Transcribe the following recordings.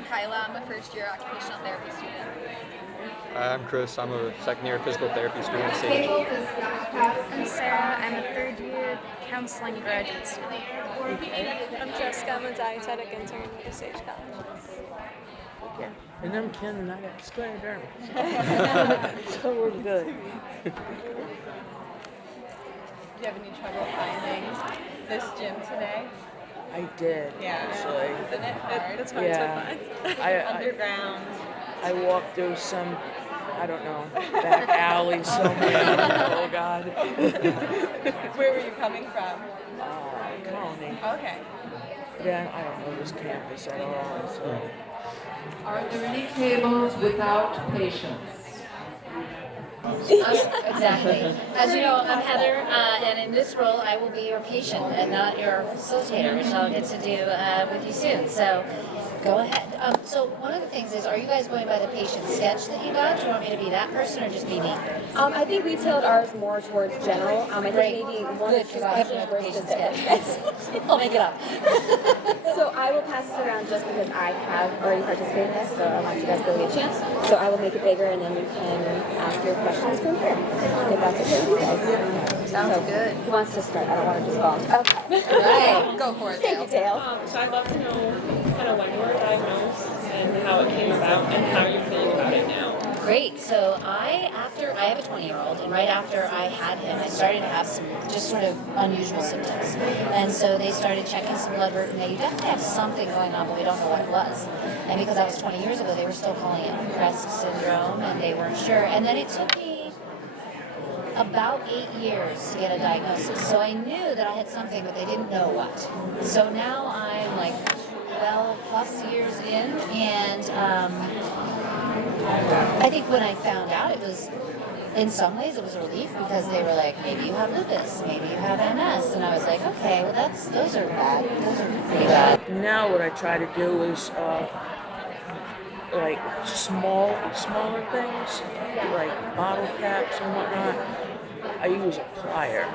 I'm Kyla. I'm a first-year occupational therapy student. I'm Chris. I'm a second-year physical therapy student at Sage. I'm Sarah. I'm a third-year counseling graduate student. I'm Jessica. I'm a dietetic intern at Sage College. Okay. And I'm Ken, and I got Scleroderma. So we're good. Do you have any trouble finding this gym today? I did, actually. Isn't it hard? It's hard to find. Underground. I walked through some, I don't know, back alley somewhere. Oh, God. Where were you coming from? Colony. Okay. Yeah, I don't know this campus at all, so. Are there any tables without patients? Exactly. As you know, I'm Heather, and in this role, I will be your patient and not your facilitator, which I'll get to do with you soon. So, go ahead. So, one of the things is, are you guys going by the patient sketch that you got? Do you want me to be that person or just be me? I think we tailored ours more towards general. I think maybe one or two I have questions no versus patient sketch. sketch. I'll make it up. So I will pass this around just because I have already participated in this, so I want you guys to get a chance. So I will make it bigger, and then you can ask your questions from here. If that's okay with you guys. Sounds good. Who wants to start? I don't want to just go. Okay. Right. Go for it, Thank you, Dale. So I'd love to know kind of when you were diagnosed and how it came about and how you're feeling about it now. Great. So I have a 20-year-old, and right after I had him, I started to have some just sort of unusual symptoms. And so they started checking some blood work, and you definitely have something going on, but we don't know what it was. And because that was 20 years ago, they were still calling it Crest syndrome, and they weren't sure. And then it took me about 8 years to get a diagnosis. So I knew that I had something, but they didn't know what. So now I'm like 12 plus years in, and I think when I found out, it was, in some ways, it was a relief because they were like, maybe you have lupus, maybe you have MS, and I was like, okay, well those are bad, those are pretty bad. Now what I try to do is like smaller things, like bottle caps and whatnot. I use a plier.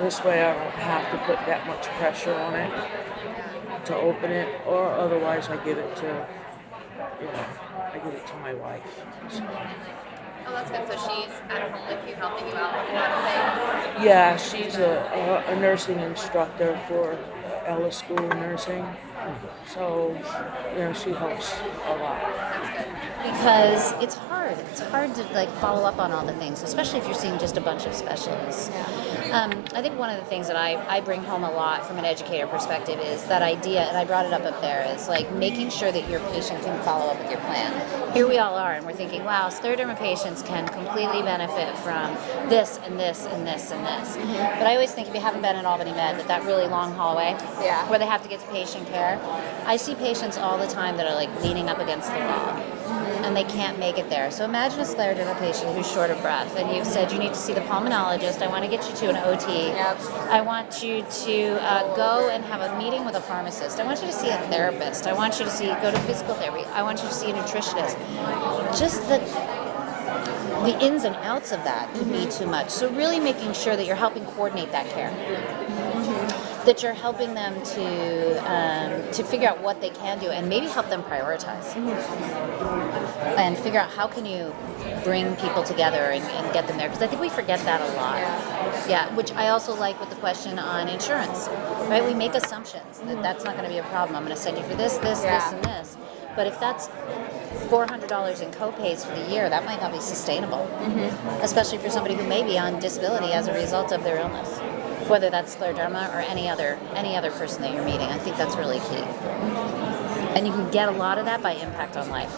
This way I don't have to put that much pressure on it to open it, or otherwise I give it to, my wife. So. Oh, that's good. So she's at home with you, helping you out with a lot of things. Yeah, she's a nursing instructor for Ella School of Nursing. So, she helps a lot. Because it's hard. It's hard to follow up on all the things, especially if you're seeing just a bunch of specialists. I think one of the things that I bring home a lot from an educator perspective is that idea, and I brought it up there, is making sure that your patient can follow up with your plan. Here we all are, and we're thinking, wow, scleroderma patients can completely benefit from this and this and this and this. Mm-hmm. But I always think if you haven't been in Albany Med, that really long hallway where they have to get to patient care, I see patients all the time that are leaning up against the wall. And they can't make it there. So imagine a scleroderma patient who's short of breath, and you've said you need to see the pulmonologist. I want to get you to an OT. Yep. I want you to go and have a meeting with a pharmacist. I want you to see a therapist. I want you to go to physical therapy. I want you to see a nutritionist. Just the ins and outs of that could be too much. So really making sure that you're helping coordinate that care. That you're helping them to figure out what they can do and maybe help them prioritize. And figure out how can you bring people together and get them there. Because I think we forget that a lot. Yeah, which I also like with the question on insurance. Right? We make assumptions that that's not going to be a problem. I'm going to send you for this, this, and this. But if that's $400 in co-pays for the year, that might not be sustainable. Mm-hmm. Especially for somebody who may be on disability as a result of their illness. Whether that's scleroderma or any other person that you're meeting. I think that's really key. And you can get a lot of that by impact on life.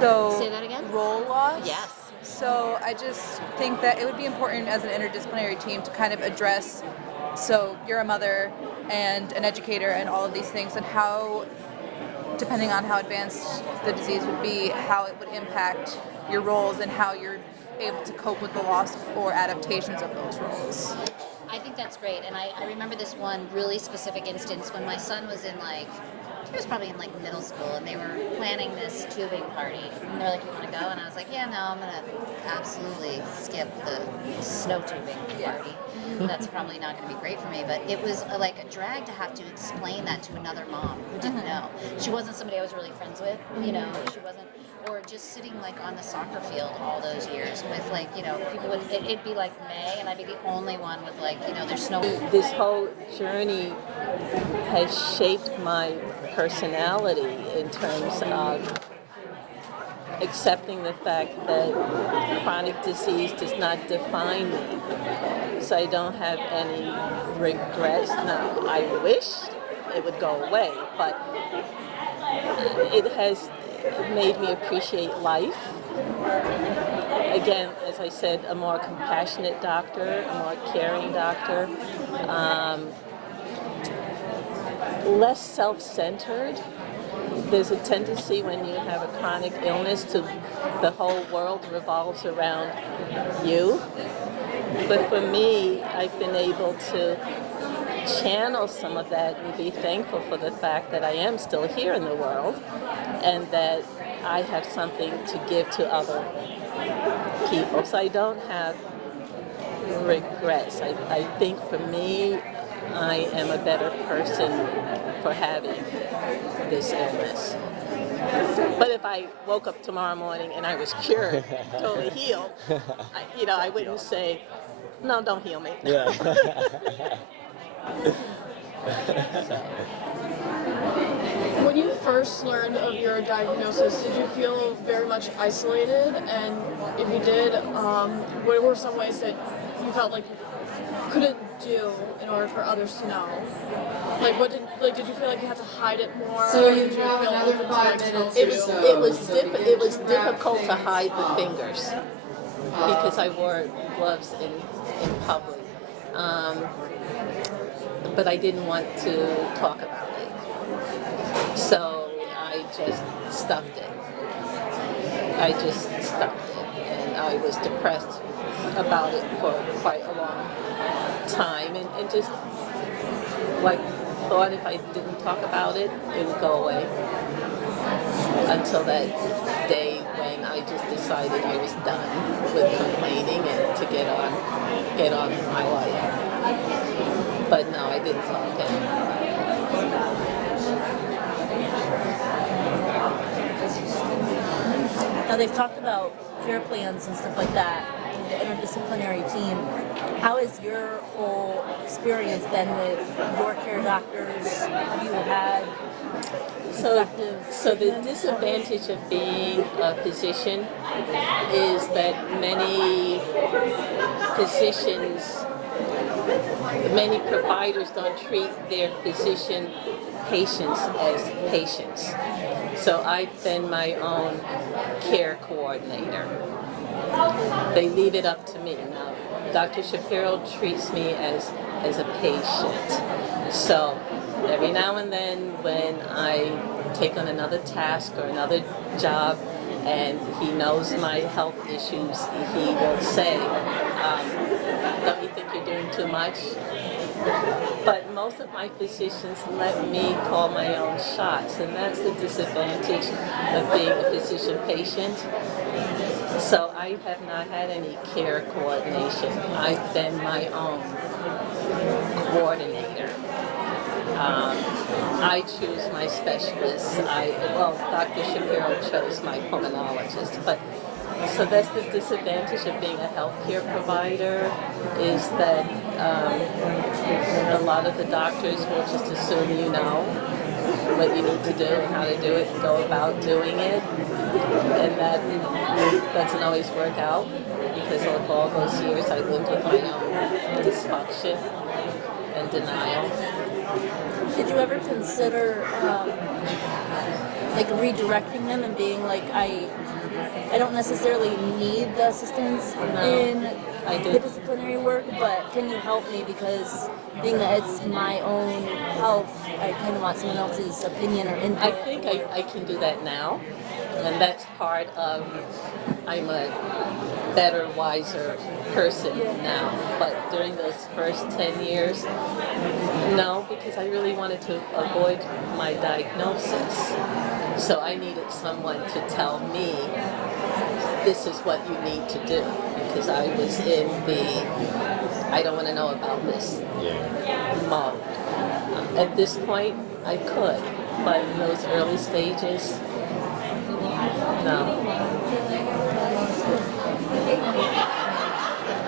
So, say that again? Role loss? Yes. So I just think that it would be important as an interdisciplinary team to kind of address, so you're a mother and an educator and all of these things, and how, depending on how advanced the disease would be, how it would impact your roles and how you're able to cope with the loss or adaptations of those roles. I think that's great, and I remember this one really specific instance when my son was in he was probably in like middle school, and they were planning this tubing party. And they're like, "You want to go?" And I was like, "Yeah, no, I'm gonna absolutely skip the snow tubing party. That's probably not going to be great for me." But it was like a drag to have to explain that to another mom who didn't know. She wasn't somebody I was really friends with, you know. She wasn't, or just sitting like on the soccer field all those years with like, you know, people would, it'd be like May, and I'd be the only one with like, you know, there's snow. This whole journey has shaped my personality in terms of accepting the fact that chronic disease does not define me. So I don't have any regrets. Now, I wish it would go away, but it has made me appreciate life. Again, as I said, a more compassionate doctor, a more caring doctor, less self-centered. There's a tendency when you have a chronic illness to the whole world revolves around you. But for me, I've been able to channel some of that and be thankful for the fact that I am still here in the world and that I have something to give to other people. So I don't have regrets. I think for me, I am a better person for having this illness. But if I woke up tomorrow morning and I was cured, totally healed, I wouldn't say, "No, don't heal me." Yeah. When you first learned of your diagnosis, did you feel very much isolated? And if you did, what were some ways that you felt like you couldn't do in order for others to know? Did you feel like you had to hide it more? So you have another 5 minutes or so. It was difficult to hide the fingers because I wore gloves in public. But I didn't want to talk about it. So I just stuffed it. And I was depressed about it for quite a long time and just thought if I didn't talk about it, it would go away. Until that day when I just decided I was done with complaining and to get on with my life. But no, I didn't talk to him. Now they've talked about care plans and stuff like that, the interdisciplinary team. How has your whole experience been with your care doctors? Have you had So the disadvantage of being a physician is that many providers don't treat their physician patients as patients. So I've been my own care coordinator. They leave it up to me. Now, Dr. Shapiro treats me as a patient. So every now and then when I take on another task or another job and he knows my health issues, he will say, "Don't you think you're doing too much?" But most of my physicians let me call my own shots, and that's the disadvantage of being a physician-patient. So I have not had any care coordination. I've been my own coordinator. I choose my specialists. Dr. Shapiro chose my pulmonologist, but so that's the disadvantage of being a healthcare provider is that a lot of the doctors will just assume you know what you need to do and how to do it and go about doing it, and that doesn't always work out because of all those years I lived with my own dysfunction and denial. Did you ever consider redirecting them and being like, I don't necessarily need the assistance in the disciplinary work, but can you help me because being that it's my own health, I kind of want someone else's opinion or input? I think I can do that now, and that's part of I'm a better, wiser person now. But during those first 10 years, No, because I really wanted to avoid my diagnosis. So I needed someone to tell me this is what you need to do, because I was in the I don't want to know about this mode. At this point, I could, but in those early stages, no.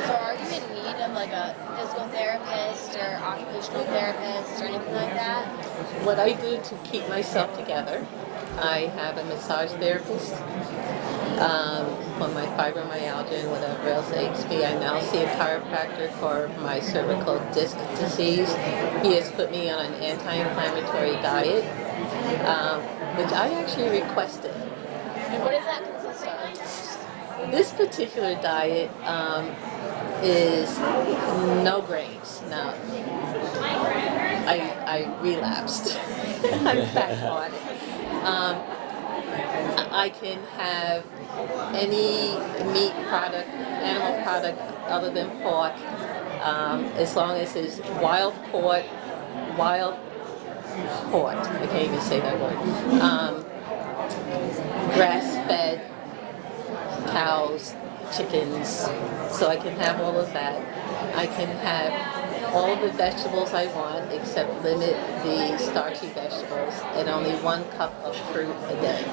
So are you in need of like a physical therapist or occupational therapist or anything like that? What I do to keep myself together, I have a massage therapist for my fibromyalgia and whatever else ails me. I now see a chiropractor for my cervical disc disease. He has put me on an anti-inflammatory diet, which I actually requested. And what does that consist of? This particular diet is no grains. Now, I relapsed. I'm back on it. I can have any meat product, animal product other than pork, as long as it's wild pork, I can't even say that word, grass-fed cows, chickens, so I can have all of that. I can have all of the vegetables I want, except limit the starchy vegetables and only 1 cup of fruit a day.